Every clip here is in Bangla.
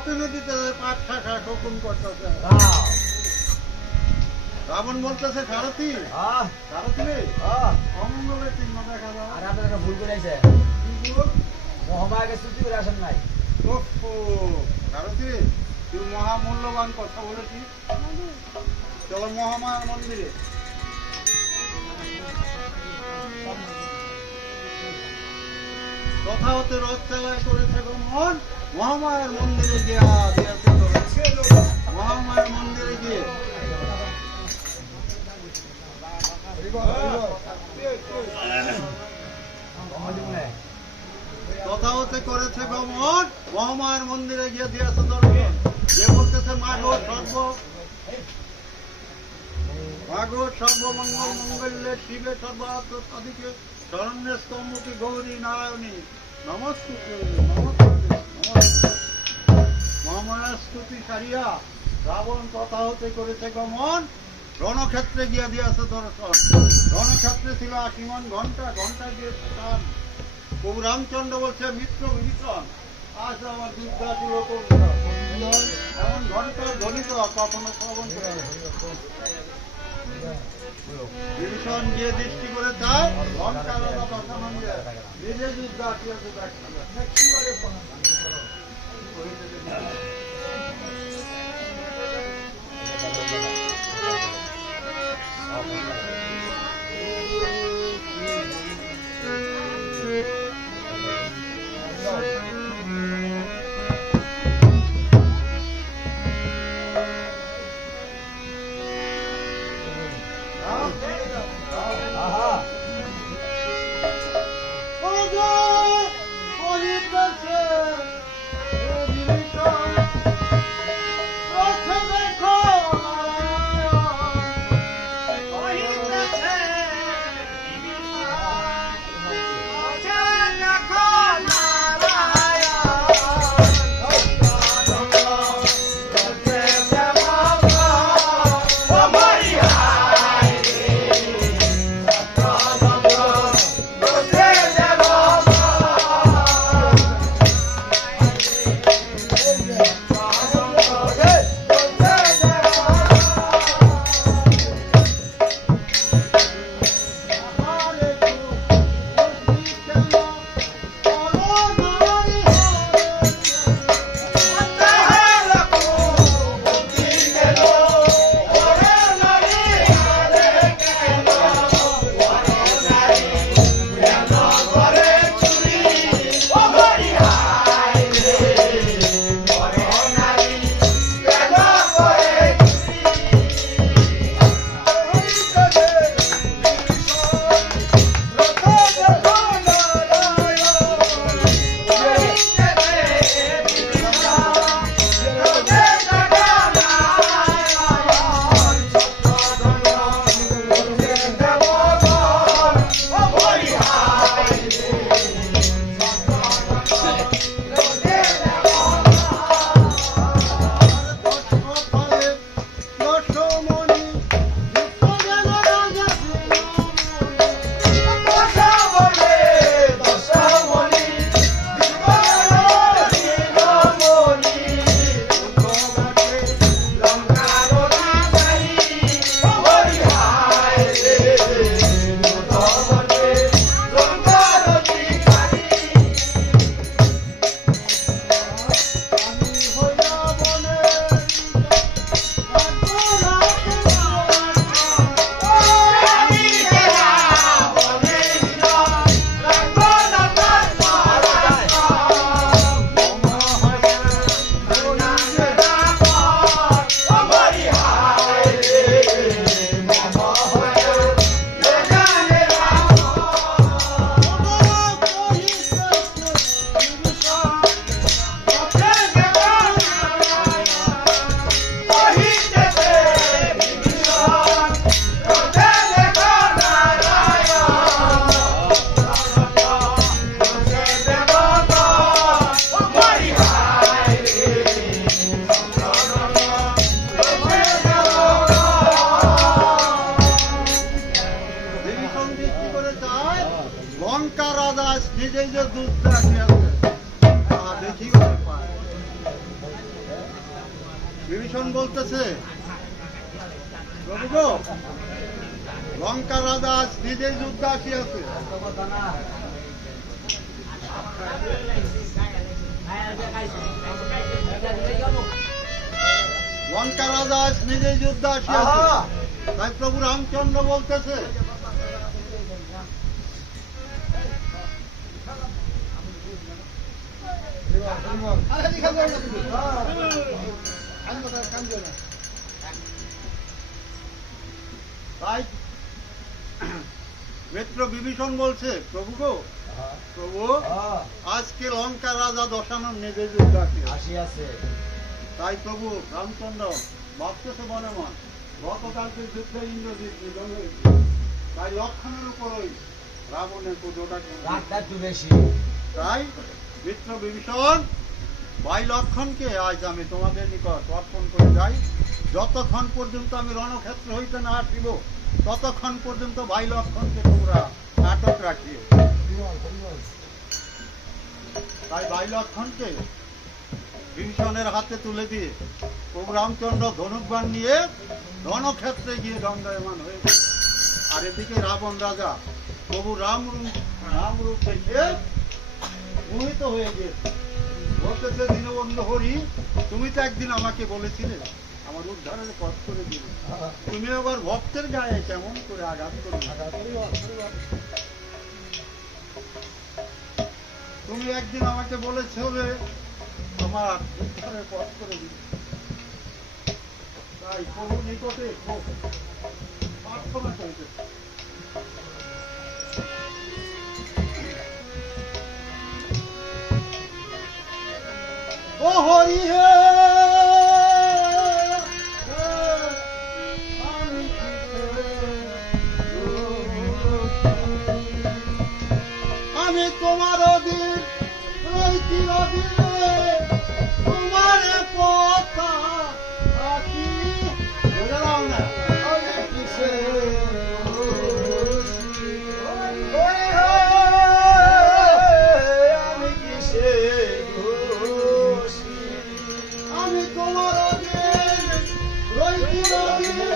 লোকে নদীতে পাট শাখা শকুন করতেছে। রাবণ বলতেছে সারথি সারথি রে অমঙ্গলে চিহ্ন দেখা যায়। আর আপনারা ভুল করেছে, কি ভুল? মহামায়াকে স্তুতি করে আসেন নাই। ওহো সারথি রে তুই মহামূল্যবান কথা বলেছিস। চলো মহামায়ার মন্দিরে। কথা হতে রথ চালায় করেছে গমন, মহামায়ার মন্দিরে গিয়া দিয়াছে দর্শন। মহামায়ার মন্দিরে গিয়ে কথা হতে করেছে গমন, মহামায়ার মন্দিরে গিয়ে দিয়াছে দর্শন। যে বলতেছে মাগো সর্বমঙ্গল মঙ্গলে শিবে সর্বাত্র সাধিকে শরণ্যে স্তম্ভকে গৌরী নারায়ণী নমস্তুতে নমস্তুতে নমস্তুতে। মহামায়ার স্তুতি সারিয়া রাবণ কথা হতে করেছে গমন, রণক্ষেত্রে গিয়া দিয়াছে দর্শন। রণক্ষেত্রে ছিল ৮০ মণ ঘন্টা, ঘন্টা দিয়ে স্থান। প্রভু রামচন্দ্র বলছে মিত্র বিভীষণ আজ আমার যুদ্ধ ছিল এমন ঘন্টা ধ্বনিত কখনো শ্রবণ করে। বিভীষণ যে দৃষ্টি করে চায় ঘন্টা রাজা দশানন্দে নিজে যুদ্ধ আসিয়াছে নিজেই যে দুধটা আসিয়াছে তা দেখিবার পায়। বিভীষণ বলতেছে, প্রভু গো, লঙ্কা রাজা আজ নিজেই যুদ্ধ আসিয়াছে। লঙ্কা রাজা আজ নিজেই যুদ্ধ আসিয়াছে। তাই প্রভু রামচন্দ্র বলতেছে, তাই মিত্র বিভীষণ বলছে, প্রভু গো, প্রভু আজকে লঙ্কা রাজা দশানন নিজে যুদ্ধ আসিয়াছে। তাই প্রভু রামচন্দ্র ভাবতেছে মনে মন, গতকালকে যুদ্ধে ইন্দ্রজিৎ নিধন হয়েছে, তাই লক্ষণের উপর ওই রাবণের পুজোটা একটু বেশি। তাই মিত্র বিভীষণ, ভাই লক্ষণকে আজ আমি তোমাদের নিকট অর্পণ করে যাই। যতক্ষণ পর্যন্ত আমি রণক্ষেত্র হইতে না আসিব, ততক্ষণ পর্যন্ত ভাই লক্ষণকে তোমরা আটক রাখিও। তাই ভাই লক্ষণকে বিভীষণের হাতে তুলে দিয়ে প্রভু রামচন্দ্র ধনুকবাণ নিয়ে রণক্ষেত্রে গিয়ে দণ্ডায়মান হয়েছে। আর এদিকে রাবণ রাজা প্রভু রামরূপ দেখে মোহিত হয়ে গিয়েছে। বলতেছে, দীনবন্ধু হরি, তুমি তো একদিন আমাকে বলেছিলে আমার উদ্ধারের পথ করে দিলে, তুমি আবার ভক্তের গায়ে কেমন করে আঘাত করবে? তুমি একদিন আমাকে বলেছিলে আমার উদ্ধারের পথ করে দিলে। তাই প্রভু নিকটে প্রার্থনা করিতেছে, ও হরি হে, আমি তোমার অধীন রইছি, অধীনে তোমার কথা রাখি। বুঝে নাও না, আমি কিসে আমি তোমার অধীন রইছি, অধীনে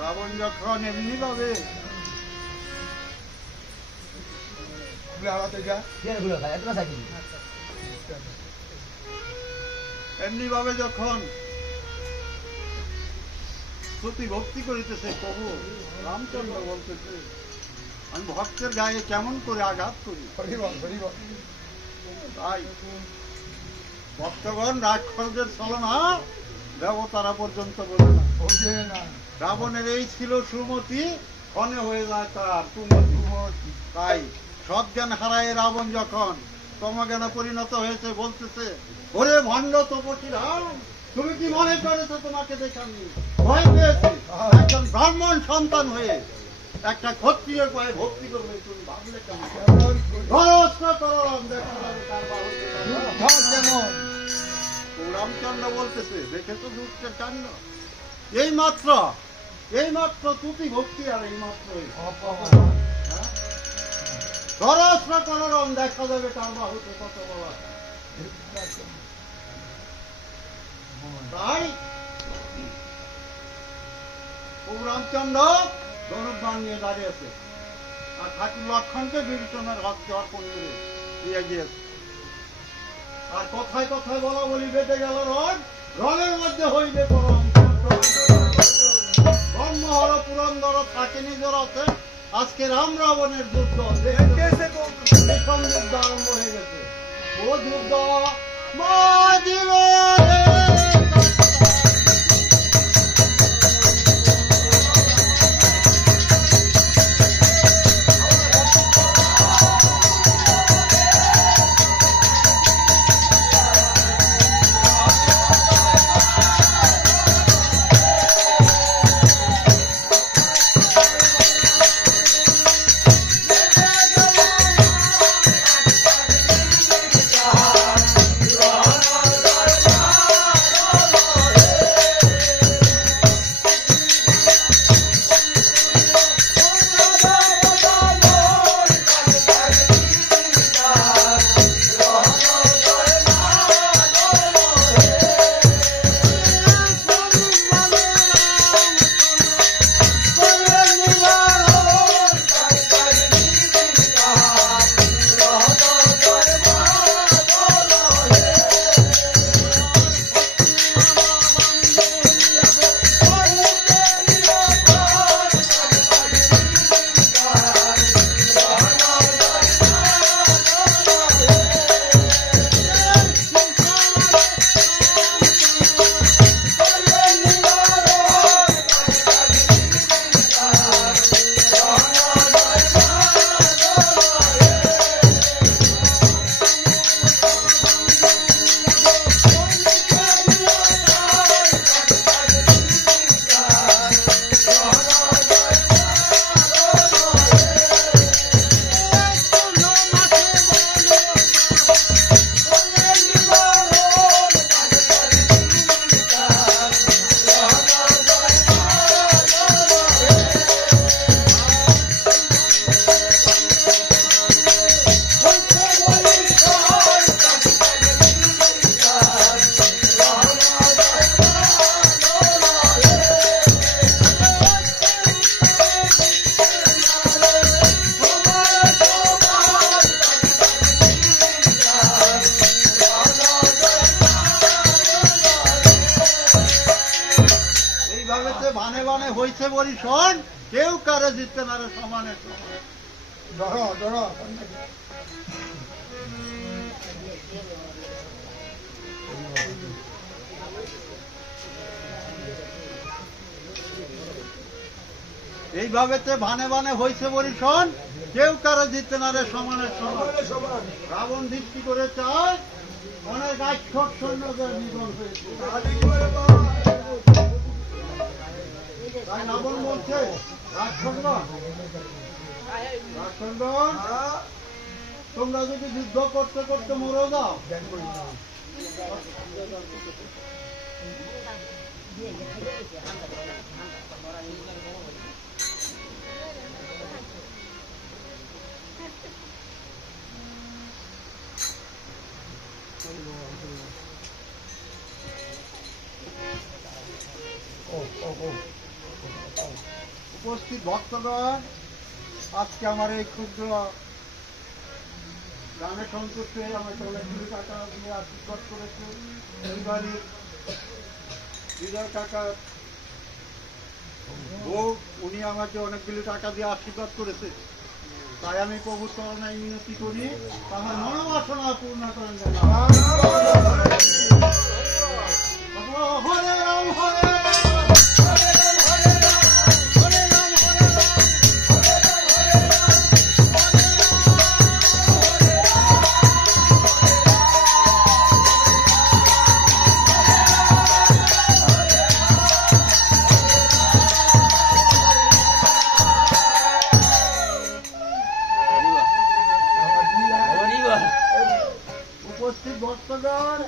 রাবণ যখন এমনি ভাবে এমনি ভাবে যখন স্তুতি ভক্তি করিতেছে, প্রভু রামচন্দ্র বলতেছে আমি ভক্তের গায়ে কেমন করে আঘাত করি। তাই ভক্তগণ রাক্ষসদের ছলনা দেবতারা পর্যন্ত বলে না। রাবণের এই ছিল সুমতি, ক্ষণে হয়ে যায় তার কুমতি। তাই সজ্ঞান হারায় রাবণ যখন তমজ্ঞানে পরিণত হয়েছে, বলতেছে ওরে ভণ্ড তপস্বী রাম, তুমি কি মনে করেছো তোমাকে দেখে আমি ভয় পেয়েছি? একজন ব্রাহ্মণ সন্তান হয়ে একটা ক্ষত্রিয়ের পায়ে ভক্তি করবে, তুমি ভাবলে কেমন? রামচন্দ্র বলতেছে দেখেছো দুষ্টের কাণ্ড, এই মাত্র তুতি ভক্তি, আর এই মাত্র ধরস্র কররম, দেখা যাবে তার বাহুতে কত বড়। তাই রামচন্দ্র ধনুর্বাণ নিয়ে দাঁড়িয়েছে, আর ঠাকুর লক্ষণকে বিভীষণের হস্তে অর্পণ করে দিয়ে গিয়েছে। আর কথায় কথায় বলা বলি বেঁধে গেল রণের মধ্যে হইবে পরম ব্রহ্মহর পুরন্দর থাকে নিজের আছে। আজকে রাম রাবণের যুদ্ধ যুদ্ধ আরম্ভ হয়ে গেছে। ও যুদ্ধ বানে বানে হয়েছে বলি শোন, কেউ কারে জিততে না রে সমানে সমান। এইভাবে ভানে ভানে হয়েছে বলি শোন, কেউ কারে জিততে না রে সমানের সমান। রাবণ দৃষ্টি করে চায় অনেক আক্ষর সৈন্যদের নিধন হয়েছে। তাই রাবণ বলছে রাক্ষসগণ, তোমরা যদি যুদ্ধ করতে করতে মরে যাও, উপস্থিত ভক্তগণ, আজকে আমার এই ক্ষুদ্র গানে সন্তুষ্টে আমাকে অনেকগুলি টাকা দিয়ে আশীর্বাদ করেছে। এইবারই বিজয় কাকা বউ, উনি আমাকে অনেকগুলি টাকা দিয়ে আশীর্বাদ করেছে। তাই আমি প্রভুর চরণে মিনতি করি, তাহার মনোবাসনা পূর্ণ করেন যেন। হরে রাম হরে উপস্থিত ভক্তগণ,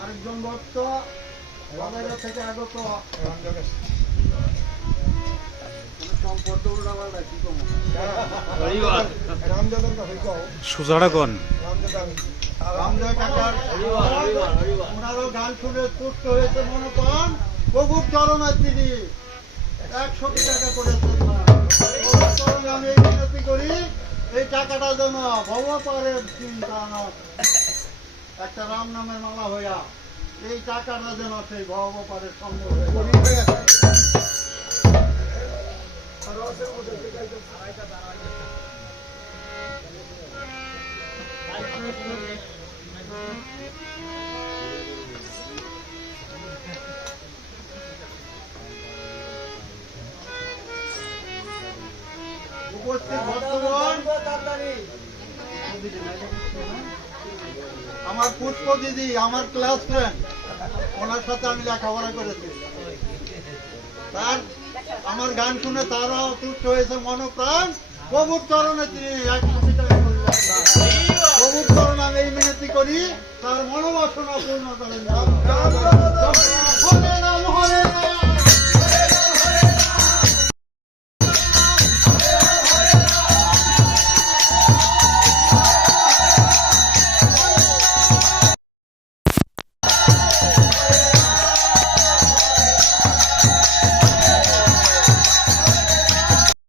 আরেকজন ভক্ত বাজার থেকে আগত সম্পর্ক কি কম সুজাড়া কোন রামজয় কাকার ওনারও গান শুনে তুষ্ট হয়েছে মনে করেন। প্রভুর চরণে তিনি 100 টাকা করেছেন না। প্রভুর চরণে আমি এই বিনতি করি, এই টাকাটা যেন ভবপারের চিন্তা না, একটা রাম নামের মালা হইয়া এই টাকাটা যেন সেই ভবপারের সম্ভব হয়ে উপস্থিত ভক্তগণ, আমার পুষ্প দিদি, আমার ক্লাস ফ্রেন্ড, ওনার সাথে আমি লেখাপড়া করেছি। তার আমার গান শুনে তারাও তুষ্ট হয়েছে মনপ্রাণ। প্রভুর চরণে তিনি 100 টাকা করলেন। প্রভুর চরণে আমি এই মিনতি করি, তার মনোবাসনা পূর্ণ করেন। হরে রাম